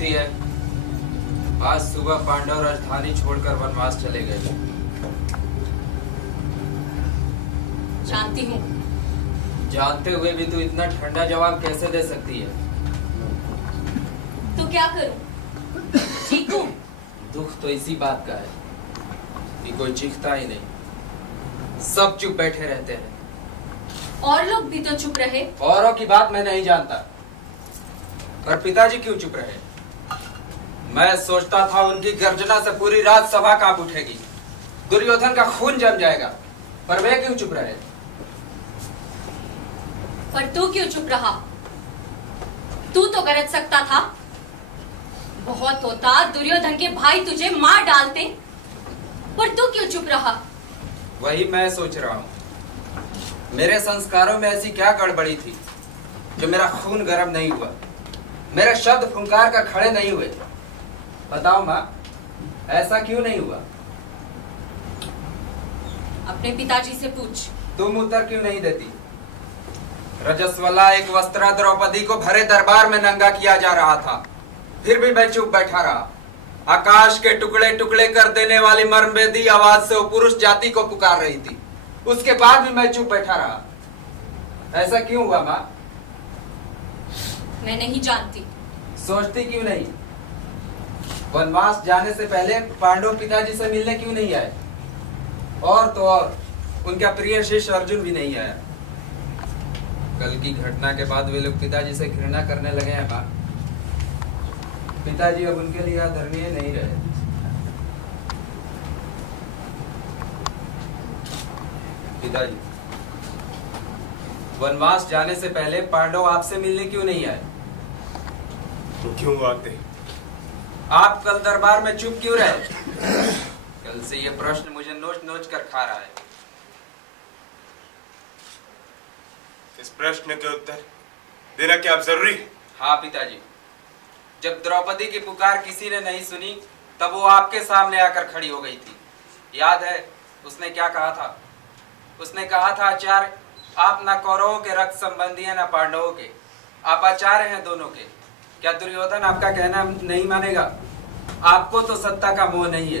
जानती है, आज सुबह पांडव राजधानी छोड़कर वनवास चले गए। जानती हूँ। जानते हुए भी तू इतना ठंडा जवाब कैसे दे सकती है? तो क्या करूं? चीखूं? दुख तो इसी बात का है कि कोई चीखता ही नहीं, सब चुप बैठे रहते हैं। और लोग भी तो चुप रहे। औरों की बात मैं नहीं जानता, पर पिताजी क्यों चुप रहे? मैं सोचता था उनकी गर्जना से पूरी रात सभा कांप उठेगी, दुर्योधन का खून जम जाएगा, पर वे क्यों चुप रहे? पर तू क्यों चुप रहा? तू तो गरज सकता था। बहुत होता दुर्योधन के भाई तुझे मार डालते, पर तू क्यों चुप रहा? वही मैं सोच रहा हूँ, मेरे संस्कारों में ऐसी क्या गड़बड़ी थी जो मेरा खून गर्म नहीं हुआ, मेरे शब्द फुंकार कर खड़े नहीं हुए? बताओ माँ, ऐसा क्यों नहीं हुआ? अपने पिताजी से पूछ। तुम उत्तर क्यों नहीं देती? रजस्वला एक वस्त्रा द्रौपदी को भरे दरबार में नंगा किया जा रहा था, फिर भी मैं चुप बैठा रहा। आकाश के टुकड़े टुकड़े कर देने वाली मर्मभेदी आवाज से वो पुरुष जाति को पुकार रही थी, उसके बाद भी मैं चुप बैठा रहा। ऐसा क्यों हुआ माँ? मैं नहीं जानती। सोचती क्यों नहीं? वनवास जाने से पहले पांडव पिताजी से मिलने क्यों नहीं आए? और तो और उनका प्रिय शिष्य अर्जुन भी नहीं आया। कल की घटना के बाद वे लोग पिताजी से घृणा करने लगे हैं माँ। पिताजी अब उनके लिए आदरणीय नहीं रहे। पिताजी, वनवास जाने से पहले पांडव आपसे मिलने क्यों नहीं आए? तो क्यों आते? आप कल दरबार में चुप क्यों रहे? कल से ये प्रश्न मुझे नोच नोच कर खा रहा है। इस प्रश्न के उत्तर देना क्या अब जरूरी है? हाँ पिताजी, जब द्रौपदी की पुकार किसी ने नहीं सुनी, तब वो आपके सामने आकर खड़ी हो गई थी। याद है उसने क्या कहा था? उसने कहा था, आचार्य आप ना कौरवों के रक्त संबंधी हैं ना पांडवों के, आप आचार्य हैं दोनों के। क्या दुर्योधन आपका कहना नहीं मानेगा? आपको तो सत्ता का मोह नहीं है।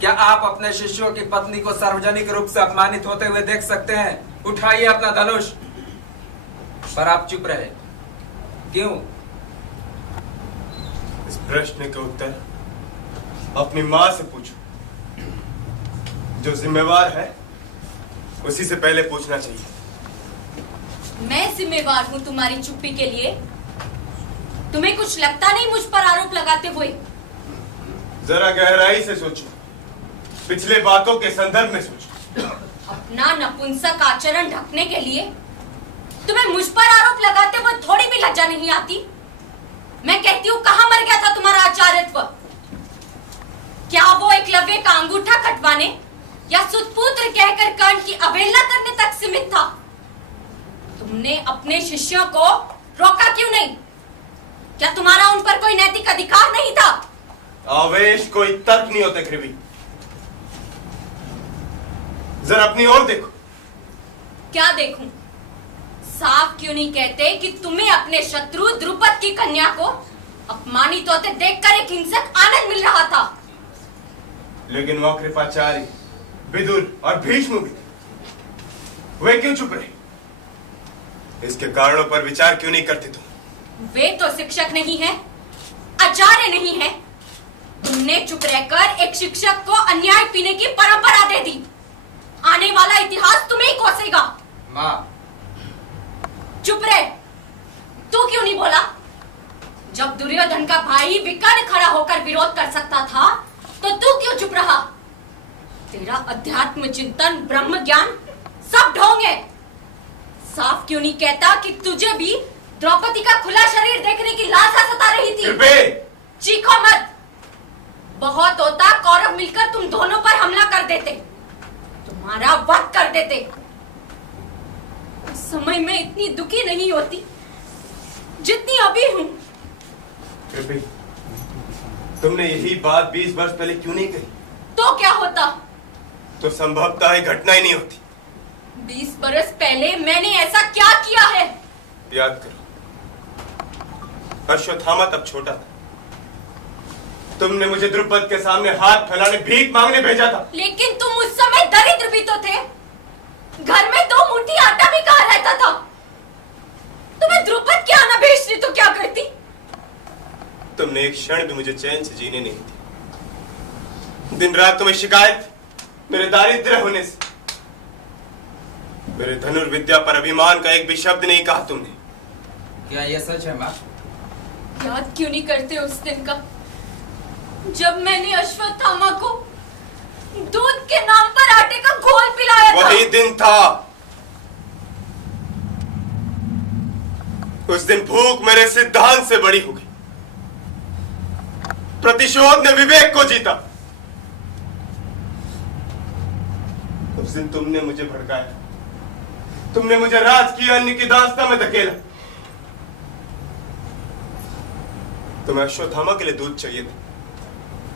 क्या आप अपने शिष्यों की पत्नी को सार्वजनिक रूप से अपमानित होते हुए देख सकते हैं? उठाइए अपना धनुष। पर आप चुप रहे, क्यों? इस प्रश्न के उत्तर अपनी माँ से पूछो। जो जिम्मेवार है उसी से पहले पूछना चाहिए। मैं जिम्मेवार हूँ तुम्हारी चुप्पी के लिए? तुम्हें कुछ लगता नहीं मुझ पर आरोप लगाते हुए? जरा गहराई से सोचो, पिछले बातों के संदर्भ में सोचो। अपना नपुंसक आचरण ढकने के लिए तुम्हें मुझ पर आरोप लगाते हुए थोड़ी भी लज्जा नहीं आती? मैं कहती हूँ, कहाँ मर गया था तुम्हारा आचार्यत्व? क्या वो एकलव्य का अंगूठा कटवाने या सुतपुत्र कहकर कर्ण की अवहेलना करने तक सीमित था? तुमने अपने शिष्यों को रोका क्यों नहीं? क्या तुम्हारा उन पर कोई नैतिक अधिकार नहीं था? आवेश कोई तर्क नहीं होते कृपी। जरा अपनी ओर देखो। क्या देखूं? साफ क्यों नहीं कहते कि तुम्हें अपने शत्रु द्रुपद की कन्या को अपमानित होते देखकर एक हिंसक आनंद मिल रहा था? लेकिन वह कृपाचार्य, विदुर और भीष्म भी, वे क्यों चुप रहे? इसके कारणों पर विचार क्यों नहीं करते तुम? वे तो शिक्षक नहीं है, आचार्य नहीं है। तुमने चुप रहकर एक शिक्षक को अन्याय पीने की परंपरा दे दी। आने वाला इतिहास तुम्हें ही कोसेगा। माँ, चुप रहे। तू क्यों नहीं बोला? जब दुर्योधन का भाई विकर्ण खड़ा होकर विरोध कर सकता था, तो तू क्यों चुप रहा? तेरा अध्यात्म चिंतन, ब्रह्म ज्ञान सब ढोंग है। साफ क्यों नहीं कहता कि तुझे भी द्रौपदी का खुला शरीर देखने की लालसा सता रही थी? चीखो मत। बहुत होता कौरव मिलकर तुम दोनों पर हमला कर देते, तुम्हारा वध कर देते। उस समय मैं इतनी दुखी नहीं होती जितनी अभी हूं। कृपी, तुमने यही बात 20 वर्ष पहले क्यों नहीं कही? तो क्या होता? तो संभवतः ये घटना ही नहीं होती। 20 बरस पहले मैंने ऐसा क्या किया है? याद करो, अश्वत्थामा तब छोटा था, तुमने मुझे द्रुपद के सामने हाथ फैलाने भीख मांगने भेजा था। लेकिन तुम उस समय दरिद्र भी तो थे। घर में 2 मुट्ठी आटा भी कहाँ रहता था। तुम्हें द्रुपद क्या ना भेजती तो क्या करती। तुमने एक क्षण भी मुझे चैन से जीने नहीं दी। दिन रात तुम्हें शिकायत मेरे दारिद्र्य होने से। मेरे धनुर्विद्या पर अभिमान का एक भी शब्द नहीं कहा तुमने। क्या यह सच है माँ? याद क्यों नहीं करते उस दिन का जब मैंने अश्वत्थामा को दूध के नाम पर आटे का घोल पिलाया था। वही दिन था। उस दिन भूख मेरे सिद्धांत से बड़ी हो गई। प्रतिशोध ने विवेक को जीता। उस दिन तुमने मुझे भड़काया। तुमने मुझे राजकीय अन्न की दास्ता में धकेला। तुम्हें अश्वत्थामा के लिए दूध चाहिए था,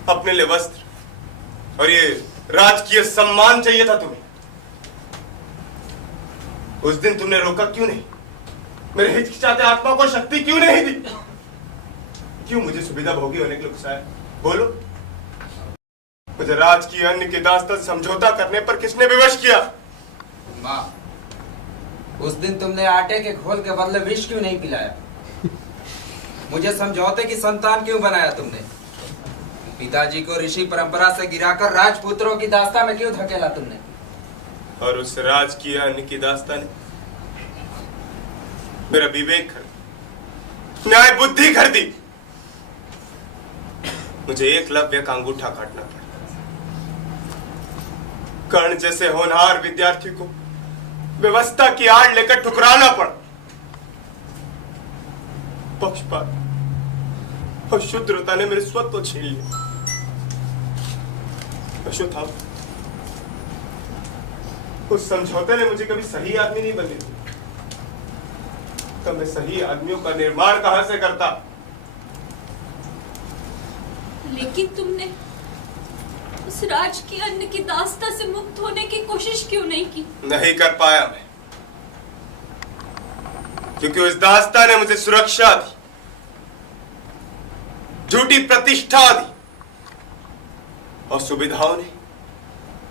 अपने लिए वस्त्र और ये राजकीय सम्मान चाहिए था तुम्हें। उस दिन तुमने रोका क्यों नहीं? मेरे हिचकिचाते आत्मा को शक्ति क्यों नहीं दी? क्यों मुझे सुविधा भोगी होने के लिए उकसाया? बोलो। मुझे राजकीय अन्न की दास्ता से समझौता करने पर किसने विवश किया? माँ, उस दिन तुमने आटे के घोल के बदले विष क्यों नहीं पिलाया? मुझे समझौते की संतान क्यों बनाया तुमने? पिताजी को ऋषि परंपरा से गिराकर राजपुत्रों की दास्ता में क्यों धकेला तुमने? और उस राजकीय अन्न की दास्ता ने मेरा विवेक खर दी, न्याय बुद्धि खर दी। मुझे एकलव्य का अंगूठा काटना पड़ा। कर्ण जैसे होनहार विद्यार्थी को व्यवस्था की आड़ लेकर ठुकराना पड़ा। पक्षपात और शुद्रता ने मेरे स्वत्व को छीन लिया। अश्वत्थामा, उस समझौते ने मुझे कभी सही आदमी नहीं बनने दिया। तब मैं सही आदमियों का निर्माण कहां से करता? लेकिन तुमने उस राजकीय अन्न की दास्ता से मुक्त होने की कोशिश क्यों नहीं की? नहीं कर पाया मैं, क्योंकि उस दास्ता ने मुझे सुरक्षा दी, झूठी प्रतिष्ठा दी और सुविधाओं ने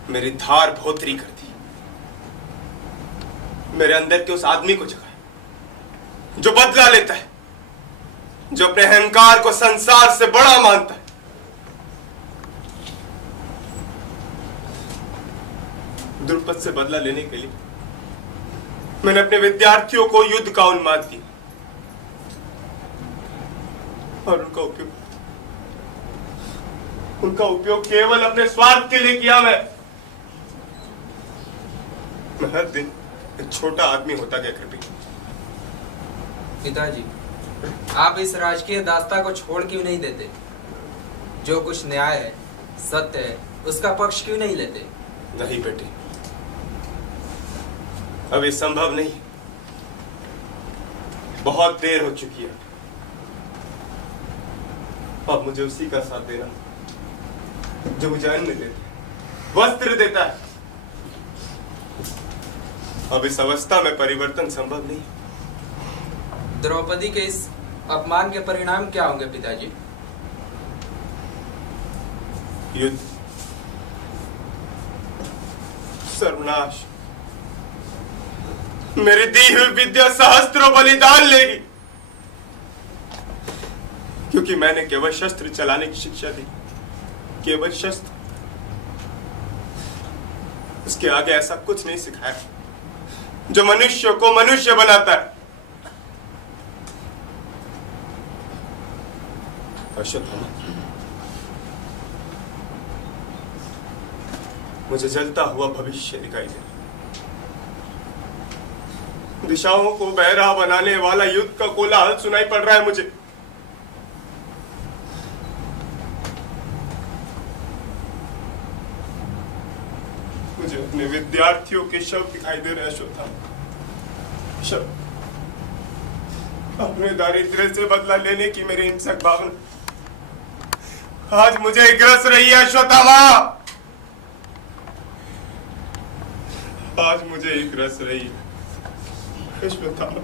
मेरी धार भोतरी कर दी। मेरे अंदर के उस आदमी को जगाया जो बदला लेता है, जो अपने अहंकार को संसार से बड़ा मानता है। द्रुपद से बदला लेने के लिए मैंने अपने विद्यार्थियों को युद्ध का उन्माद दिया और उनका उपयोग केवल अपने स्वार्थ के लिए किया। मैं हर दिन एक छोटा आदमी होता गया। कृपया पिताजी, आप इस राजकीय दास्ता को छोड़ क्यों नहीं देते? जो कुछ न्याय है, सत्य है, उसका पक्ष क्यों नहीं लेते? नहीं बेटे, अब ये संभव नहीं। बहुत देर हो चुकी है। अब मुझे उसी का साथ देना जो मुझे अन्न देता है, वस्त्र देता है। अब इस अवस्था में परिवर्तन संभव नहीं। द्रौपदी के इस अपमान के परिणाम क्या होंगे पिताजी? युद्ध, सर्वनाश। मेरी दी हुई विद्या सहस्त्रों बलिदान लेगी, क्योंकि मैंने केवल शस्त्र चलाने की शिक्षा दी। केवल शस्त्र, उसके आगे ऐसा कुछ नहीं सिखाया जो मनुष्य को मनुष्य बनाता है। अश्वत्थामा, मुझे जलता हुआ भविष्य दिखाई दे। दिशाओं को बहरा बनाने वाला युद्ध का कोलाहल सुनाई पड़ रहा है मुझे। मुझे अपने विद्यार्थियों के शव दिखाई दे रहे हैं। अश्वत्थामा, शव। अपने दारिद्र्य से बदला लेने की मेरी हिंसक भावना आज मुझे ग्रस रही है। अश्वत्थामा, आज मुझे ग्रस रही है। अश्वत्थामा।